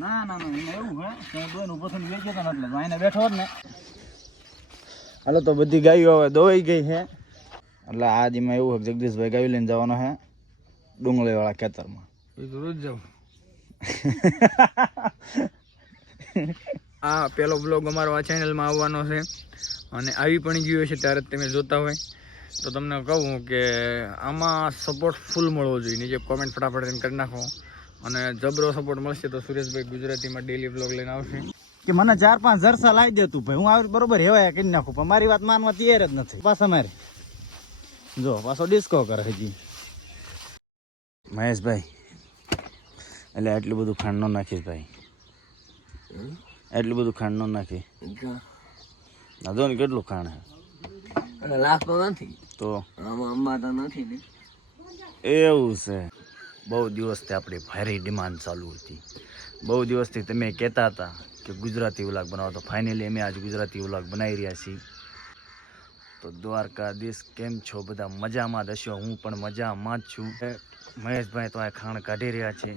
ના ના ના એવું હે કે હું દોઈને ઊભો થઈને વેચી હતો ને એટલે આઈને બેઠો જ ને. હાલો તો બધી ગાયો હવે દોવાઈ ગઈ છે એટલે આજ એમાં એવું છે જગદીશભાઈ ગાયો લઈને જવાનો છે ડુંગળીવાળા ખેતરમાં. એ તો રોજ જાઉં. આ પેલો બ્લોગ અમારો આ ચેનલમાં આવવાનો છે અને આવી પણ ગયો છે ત્યારે તમે જોતા હોય તો તમને કહું કે આમાં સપોર્ટ ફૂલ મળવો જોઈએ. નીચે કોમેન્ટ ફટાફટ કરી નાખો અને જબરો સપોર્ટ મળશે તો સુરેશભાઈ ગુજરાતીમાં ડેલી બ્લોગ લઈને આવશે. કે મને 4-5 જરસા લાવી દેતું ભાઈ હું આવી બરોબર હેવાયા કરી નાખું પણ મારી વાત માનવા તૈયાર જ નથી. પાછા મારે જો પાછો ડિસ્કો કરે હજી મહેશભાઈ. એટલે આટલું બધું ખાંડ ન નાખીશ ભાઈ, એટલું બધું ખાંડ ન નાખી. જો ને કેટલું ખાંડ છે લાગતો નથી તો આમાં તો નથી એવું છે. બહુ દિવસથી આપણી ભારે ડિમાન્ડ ચાલુ હતી. બહુ દિવસથી તમે કહેતા હતા કે ગુજરાતી વ્લોગ બનાવો તો ફાઇનલી અમે આજ ગુજરાતી વ્લોગ બનાવી રહ્યા છીએ. તો દ્વારકાધીશ કેમ છો બધા? મજામાં જ હશો, હું પણ મજામાં જ છું. મહેશભાઈ તો આ ખાણ કાઢી રહ્યા છે,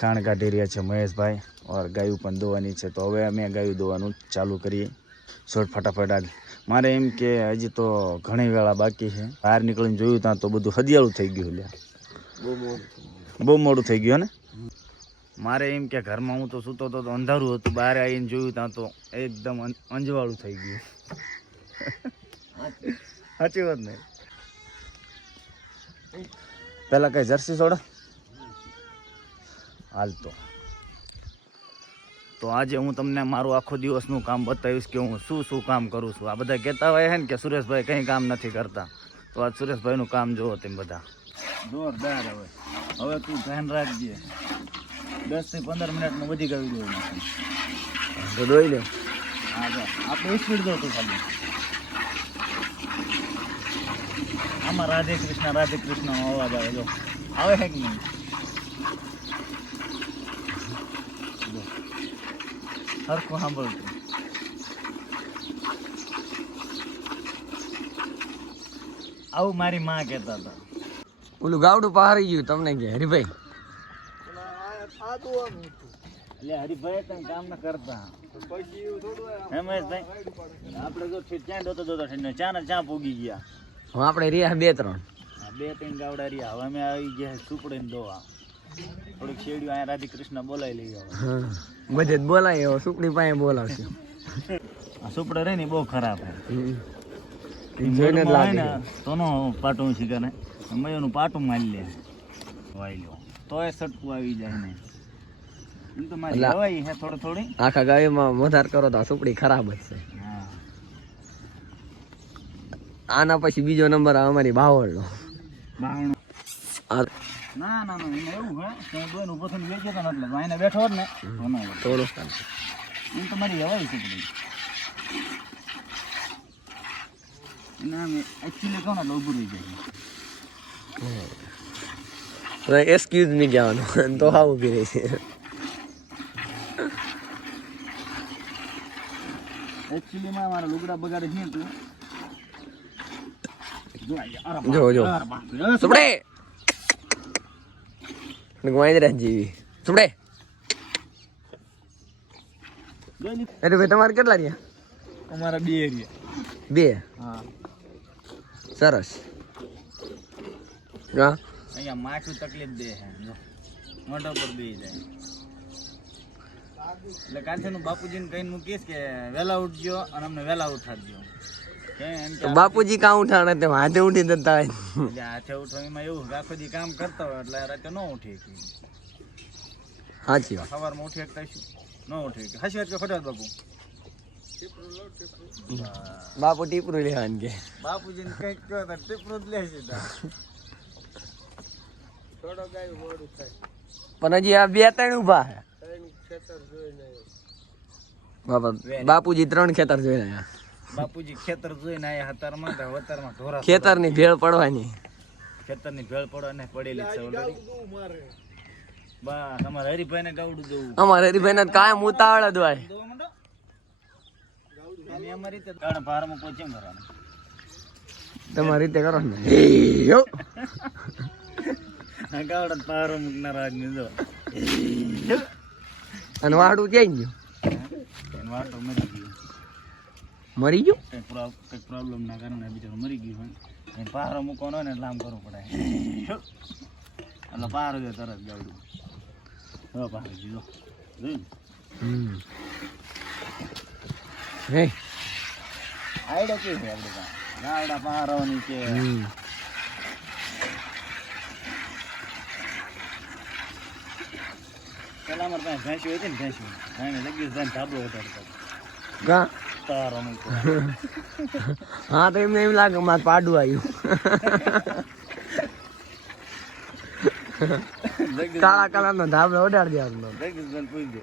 ખાણ કાઢી રહ્યા છે મહેશભાઈ. ઓર ગાયું પણ દોવાની છે તો હવે અમે ગાયું દોવાનું ચાલુ કરીએ. શોર્ટ ફટાફટ આજ મારે એમ કે હજી તો ઘણી વેળા બાકી છે. બહાર નીકળીને જોયું ત્યાં તો બધું હદિયાળું થઈ ગયું. લ્યા બહુ મોડું થઈ ગયું ને. મારે એમ કે ઘરમાં હું તો સૂતો હતો તો અંધારું હતું, બહાર આવીને જોયું ત્યાં તો એકદમ અંજવાળું થઈ ગયું. સાચી વાત ને. પેલા કઈ જર્સી સોડા હાલતો. તો આજે હું તમને મારું આખો દિવસનું કામ બતાવીશ કે હું શું શું કામ કરું છું. આ બધા કહેતા હોય છે ને કે સુરેશભાઈ કંઈ કામ નથી કરતા, તો આજ સુરેશભાઈનું કામ જોવો તમે બધા. જોરદાર. હવે તું ધ્યાન રાખજે, 10 થી 15 મિનિટમાં બધી ગાવી દેવું તો દોઈ લે. હા જો આપણે સ્પીડ દો તું ખાલી. આમાં રાધે કૃષ્ણ અવાજ આવે. જો આવે છે કે નહીં? હરખું સાંભળતું. આવું મારી માં કહેતા હતા. ઓલું ગાવડું પહાડી ગયું તમને કે હરિભાઈ? એટલે હરિભાઈ તમે કામ ન કરતા હેમેશભાઈ. આપણે જો ત્યાં દોતો ચા પૂગી ગયા. હવે આપણે રહ્યા 2-3 ગાવડા રહ્યા. હવે અમે આવી ગયા સુપડીને દોવા. થોડીક શેડીઓ અહીંયા રાધે કૃષ્ણ બોલાવી લઈએ. બધે જ બોલાય હવે સુપડી પાસે બોલાવશે. આ સુપડો રહે ને બહુ ખરાબ છે. જોઈને જ લાગે તો નો પાટું શીખે ને મયુનું પાટું મારી લે વાઈ લો તોય સટકું આવી જાય ને. એમ તો મારી હવાઈ છે થોડી આખા ગાયમાં વધાર કરો તો સુપડી ખરાબ જ છે. આના પછી બીજો નંબર અમારી બાવળનો. ના ના ના એમાં એવું હે કે હું દોઈને ઊભો થઈને વેચી હતો ને એટલે આઈને બેઠો જ ને થોડો એમ તો મારી હવાઈ સુપડી. ના મેં એકચ્યુઅલી કહું ને એટલે ઊભું રહી જાય. એક્સક્યુઝ મી કહેવાનું તો હા ઊભી રહી છે. એકચ્યુઅલી માં મારા લુગડા બગાડી છે તું જો સુપડે ગોઈંદ્રા જેવી સુપડે. અરે ભાઈ તમારે કેટલા રહ્યા? અમારા 2 રહ્યા. 2? હા સરસ. હા અહીંયા માથું તકલીફ દે છે જો મોઢા પર બેસી જાય એટલે કાંઠેનું બાપુજીને કહીને હું કહીશ કે વહેલા ઉઠજો અને અમને વહેલા ઉઠાડજો. બાપુજી કામ ઉઠાડે તે હાથે ઉઠી જતા હોય. એટલે હાથે ઉઠવા એમાં એવું આખો દી કામ કરતા હોય એટલે રાતે ન ઉઠી. સાચી વાત. સવારમાં ઉઠી શકતા શું ન ઉઠી શકે? હાચી વાત કે ખોટી વાત બાપુ? બાપુ ટીપરું લેવાનું કે બાપુજીને કંઈક કહો તો ટીપરું જ લે સીધા. થોડો ગાય મોડું થાય પણ હજી આ 2-3 ઊભા છે. બાપુજી 3 ખેતર જોઈને આયા. બાપુજી ખેતર જોઈને આયા હતારમાં ઢોરા ખેતરની ભેળ પડવાની. ખેતરની ભેળ પડવાને પડેલી છે ઓલરેડી. બસ અમારે હરિભાઈને ગાવડું દેવું. અમારે હરિભાઈને કાયમ ઉતાવળ જ હોય. અમારી રીતે ગાડા ભારમાં પહોંચે કરવાનું. તમારી રીતે કરો ને. ગાવડા ભાર મૂકનાર આદમી જો અને વાડું ક્યાં ગયું? એનો વાટો મરી ગયો. મરી ગયું? કંઈક પ્રોબ્લેમ ના કારણે બિચારો મરી ગયો હોય. અને પહારો મૂકવાનો હોય ને એટલે આમ કરવું પડે. એટલે પહારો જો તરત ગાવડું. હવે પહારો જીલો. જોયું? હે આઈડિયા કેવી છે આપણે પાસે? ગાવડા પહારોની છે. પેલા અમારે પાસે ભેંસી હતી ને ભેંસી. એને જગદીશભાઈ ધાબળો ઉતારતા. કા તારો મૂકો. હા તો એમને એમ લાગે મારે પાડું આવ્યું. કાળા કલર નો ધાબળો ઉડાડી દેવાનો. જગદીશભાઈ પૂછી દે.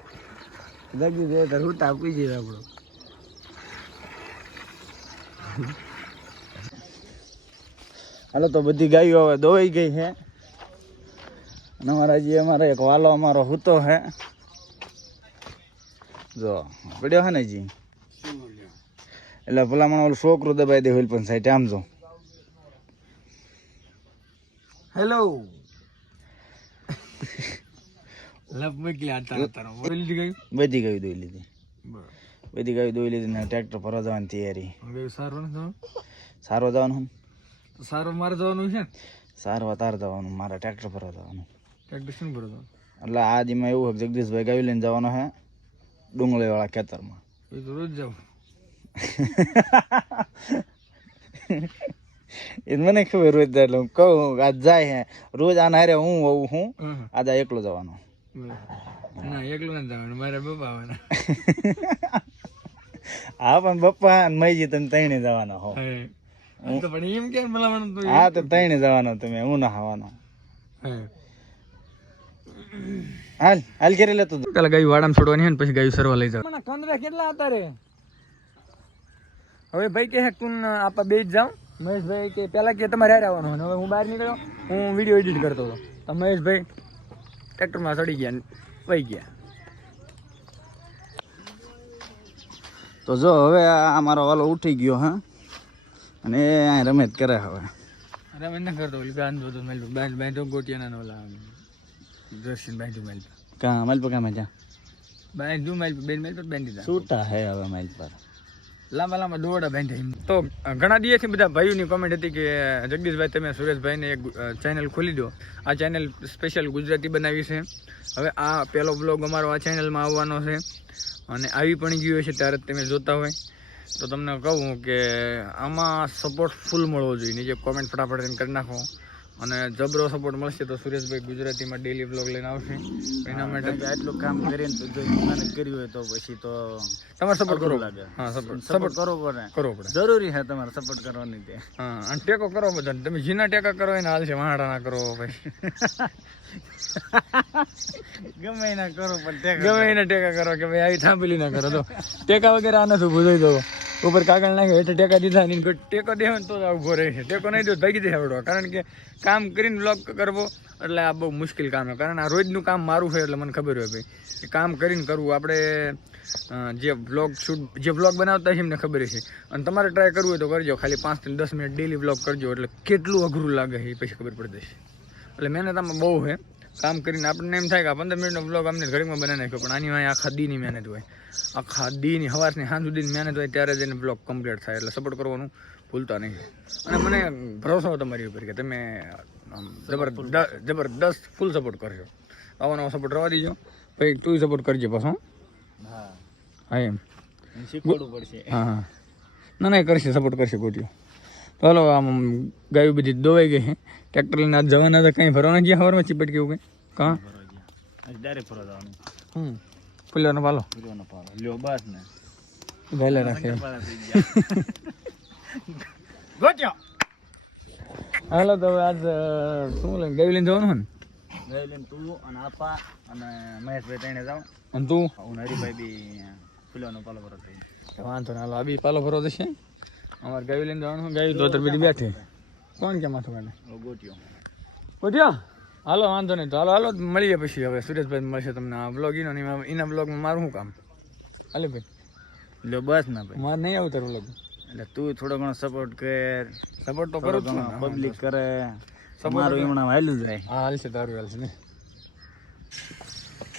જગદીશ તો હુટા પૂછી આપણો. હાલો તો બધી ગાયો હવે દોવાઈ ગઈ છે. અને અમારા જે અમારો એક વાલો અમારો હૂતો છે. જો પડ્યો છે ને જી. એટલે ભલામણ ઓલું છોકરું દબાઈ દે હોય પણ સાઈડ આમ જો. હેલો લપ મૂકી આતા તારો બોલી ગઈ. બધી ગાયો દોઈ લીધી. બધી ગાયો દોઈ લીધી ને ટ્રેક્ટર ભરવા જવાની તૈયારી. હવે સારું ને સારવા જવાનું. તો સારું મારે જવાનું છે. સારવા તાર જવાનું, મારે ટ્રેક્ટર ભરવા જવાનું. ટ્રેક્ટર શું ભરો તો? એટલે આજમાં એવું છે જગદીશભાઈ ગાયો લઈને જવાનો છે ડુંગળીવાળા ખેતરમાં. એ તો રોજ જાઉં. એ મને ખબર રોજ જાય એટલે હું કહું આજ જાય હે રોજ આના હારે હું આવું હું આજે એકલો જવાનો. ના એકલો નથી જવાનું, મારે બાપા આવવાના. હા પણ પપ્પા અને મઈજી તમે તઈને જવાનો હો. તો પણ એમ કેમ ભલામણ તું? હા તો તઈને જવાનો તમે, હું ના આવવાનો. હાલ હાલ કરી લેતો પેલા ગાયું વાડામાં છોડવાની છે ને પછી ગાયું સરવા લઈ જાવ. કંદરા કેટલા હતા રે? હવે ભાઈ કે તું આપા બે જ જાઉં. મહેશભાઈ કે પેલા કે તમારે હારે આવવાનું. હવે હું બહાર નીકળ્યો, હું વિડીયો એડિટ કરતો હતો તો મહેશભાઈ ટ્રેક્ટરમાં ચડી ગયા વહી ગયા. તો જો હવે આ મારો વાલો ઉઠી ગયો હા અને આ રમેશ કરે હવે. રમેશ ના કરતો બાંધો તો મેલ બાંધો ગોટિયાના ઓલા દર્શન બાંધો મેલ કાં માલ પર કામ જા બાંધો મેલ બેન મેલ પર બાંધી દા છૂટા હે હવે માલ પર લાંબા લાંબા દોડા બાંધ્યા. તો ઘણા દિવસથી બધા ભાઈઓની કોમેન્ટ હતી કે જગદીશભાઈ તમે સુરેશભાઈને એક ચેનલ ખોલી દો. આ ચેનલ સ્પેશિયલ ગુજરાતી બનાવી છે. હવે આ પહેલો બ્લોગ અમારો આ ચેનલમાં આવવાનો છે અને આવી પણ ગયો છે ત્યારે તમે જોતા હોય તો તમને કહું કે આમાં સપોર્ટ ફૂલ મળવો જોઈએ. નીચે કોમેન્ટ ફટાફટ કરી નાખો અને જબરો સપોર્ટ મળશે તો સુરેશભાઈ ગુજરાતીમાં ડેલી બ્લોગ લઈને આવશે. એના માટે આટલું કામ કરીને તો જો મહેનત કરી હોય તો પછી તો તમારે સપોર્ટ કરવો લાગે. હા સપોર્ટ કરવો પડે જરૂરી છે તમારે સપોર્ટ કરવાની તે. હા અને ટેકો કરો બધાને. તમે જીના ટેકા કરો એને હાલ છે, વાહડા ના કરો ભાઈ. ગમે એના કરો પણ ગમે એને ટેકા કરો કે ભાઈ આવી થાંભલી ના કરો. તો ટેકા વગેરે આ નથી ઉભું થઈ દો ઉપર કાગળ નાખે એટલે ટેકા દીધા નહીં. ટેકો દે ને તો ઉભો રહે છે. ટેકો નહીં દો ભાગી દે આવડો. કારણ કે કામ કરીને બ્લોગ કરવો એટલે આ બહુ મુશ્કેલ કામ છે. કારણ આ રોજનું કામ મારું છે એટલે મને ખબર હોય ભાઈ કે કામ કરીને કરવું. આપણે જે બ્લોગ બનાવતા છે એમને ખબર છે. અને તમારે ટ્રાય કરવું હોય તો કરજો. ખાલી 5 થી 10 મિનિટ ડેલી બ્લોગ કરજો એટલે કેટલું અઘરું લાગે છે એ પછી ખબર પડી જશે. એટલે મહેનત આમાં બહુ છે. કામ કરીને આપણને એમ થાય કે 15 મિનિટનો બ્લોગ અમને ઘડીમાં બનાવી નાખ્યો પણ આની વાંહે આખા દીની મહેનત હોય. આખા દીની સવારની સાંજ સુધીની મહેનત હોય ત્યારે જ એને બ્લોગ કમ્પ્લીટ થાય. એટલે સપોર્ટ કરવાનું ભૂલતા નહીં. અને મને ભરોસો તમારી ઉપર કે તમે જબરદસ્ત ફૂલ સપોર્ટ કરશો. આવો નવો સપોર્ટ રવા દીજો ભાઈ. તું સપોર્ટ કરજે પાછો. હા એમ શીખવાડવું પડશે. હા ના કરશે સપોર્ટ કરશે ગોટીઓ. તો હાલો આમ ગાયું બધી દોવાઈ ગઈ છે. ટ્રેક્ટર લઈને આજ જવાના હતા કંઈ ભરવાના ગયા સવારમાં ચીપટ કેવું કંઈ કાં ડાયરેક્ટ ફરવા જવાનું. ફૂલ્યોનો પાલો લ્યો બસ ને વહેલા રાખે. ગોટ્યો. હાલો તો હવે આજ શું લઈને ગાયું લઈને જવાનું હોય ને? ગઈ લઈને તું અને આપા અને મહેશભાઈ ત્રણે જાવ અને તું હું હરીભાઈ બી ફૂલવાનો પાલો ભરો થઈ. વાંધો ને હાલો આ બી પાલો ભરો થશે. અમારે ગાયું લઈને જવાનું. ગાયું ધોતર બધી બેઠી. કોણ કે માથું કાઢે? ગોટ્યો. ગોટ્યો. હાલો વાંધો નહીં. તો હાલો મળીએ પછી. હવે સુરેશભાઈ મળશે તમને આ બ્લોગ એના બ્લોગમાં મારું શું કામ? હાલે ભાઈ લ્યો બસ ના ભાઈ મારે નહીં આવતું બ્લોગ. એટલે તું થોડો ઘણો સપોર્ટ કર. સપોર્ટ તો કરું છું. પબ્લિક કરે તમારું હમણાં હાલ્યું જાય. હા હાલશે તારું હાલશે ને.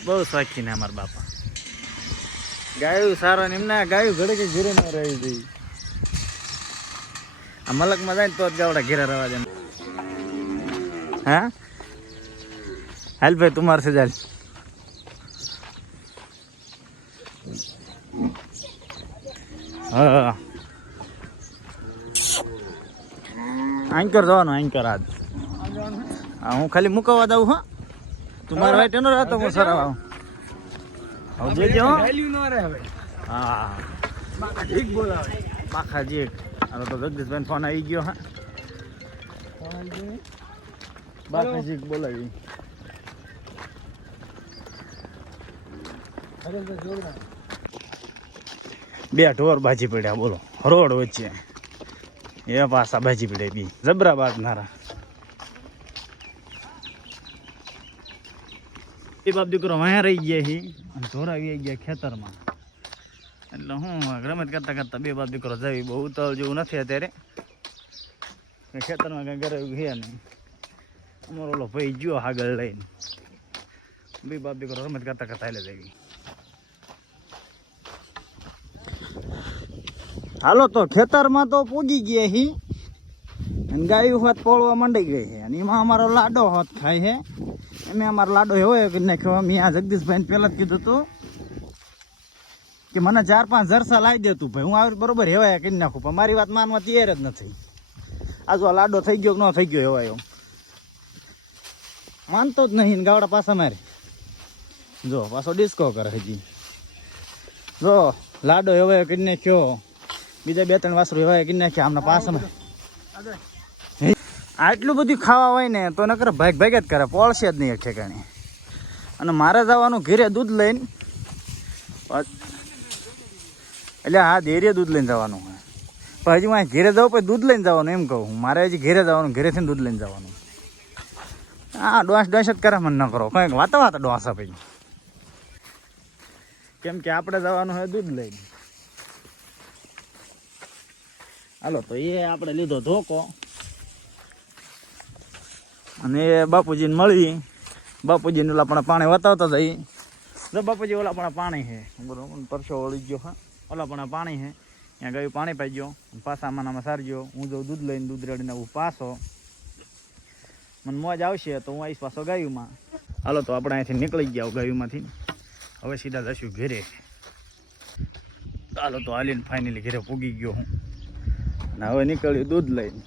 બહુ શોખીન હે અમારા બાપા. ગાયું સારા ને એમના ગાયું ઘડે કે ઘેરે ન રહી જઈ. આ મલકમાં જાય ને તો જ ગાવડા ઘેરે રહેવા દે. હા હાલ ભાઈ તુમાર સે ચાલ. હા આંકર જવાનું આંકર આજ. હા હું ખાલી મુકવા દઉં. હા તું મારા વાઈટ એનો રહેતો હું સરાવ આવું. હવે જે હો. હા માખા જીક. હવે તો જગદીશભાઈ ફોન આવી ગયો. હા બાખા જીક બોલાવી. બે ઢોર ભાજી પડ્યા બોલો રોડ વચ્ચે. એ પાછા ભાજી પડ્યા બી જબરા બાજનારા. એ બાપ દીકરો વાયા રહી ગયા હી અને ઢોર આવી ગયા ખેતરમાં. એટલે હું રમત કરતા કરતા બે બાપ દીકરો જવી બહુ ઉતાવળ જેવું નથી અત્યારે. ખેતરમાં કઈ ઘરે છે નહીં. અમારો ઓલો ભાઈ ગયો આગળ લઈને. બે બાપ દીકરો રમત કરતા કરતા એટલે જવી. હાલો તો ખેતરમાં તો પૂગી ગયા હી અને ગાયું હોત પોળવા માંડી ગઈ છે અને એમાં અમારો લાડો હોત ખાય છે. એમ અમારો લાડો એવો કરી નાખ્યો. અમે આ જગદીશભાઈને પહેલાં જ કીધું હતું કે મને 4-5 જરસા લાવી દે તું ભાઈ, હું આવી બરોબર હેવાય કરી નાખું. પણ મારી વાત માનવા તૈયાર જ નથી. આ જો લાડો થઈ ગયો કે ન થઈ ગયો હેવાયો માનતો જ નહીં. ગાવડા પાછા મારે જો પાછો ડિસ્કો કરે હજી. જો લાડો હેવાય કરી નાખ્યો. બીજા 2-3 વાસરું હેવાય કરી નાખ્યા. આમના પાછા આટલું બધું ખાવા હોય ને તો નકર ભાગ જ કરે, પોળશે જ નહીં એક ઠેકાણે. અને મારે જવાનું ઘેરે દૂધ લઈને. એટલે હા ધેરે દૂધ લઈને જવાનું હોય. પણ હજી હું ઘેરે જાઉં પછી દૂધ લઈને જવાનું એમ કહું. મારે હજી ઘેરે જવાનું, ઘેરેથી દૂધ લઈને જવાનું. હા ડોસ જ કરે મને ન કરો કંઈક વાત ડોસા પછી. કેમ કે આપણે જવાનું હોય દૂધ લઈને. હાલો તો એ આપણે લીધો ધોકો અને બાપુજીને મળી. બાપુજીને ઓલા પણ પાણી વતાવતા જઈ. જો બાપુજી ઓલા પણ પાણી છે બરોબર. પરસો વળી ગયો. હા ઓલા પણ પાણી છે. ત્યાં ગયું પાણી પાઈ ગયો. પાછા માનામાં સારજો. હું જો દૂધ લઈને દૂધ રેડીને આવું પાછો. મને મોજ આવશે તો હું આવીશ પાછો ગાયુંમાં. હાલો તો આપણે અહીંથી નીકળી ગયા ગાયુંમાંથી. હવે સીધા જશું ઘેરે. હાલો તો હાલીને ફાઇનલી ઘેરે પૂગી ગયો હું. ને હવે નીકળ્યું દૂધ લઈને.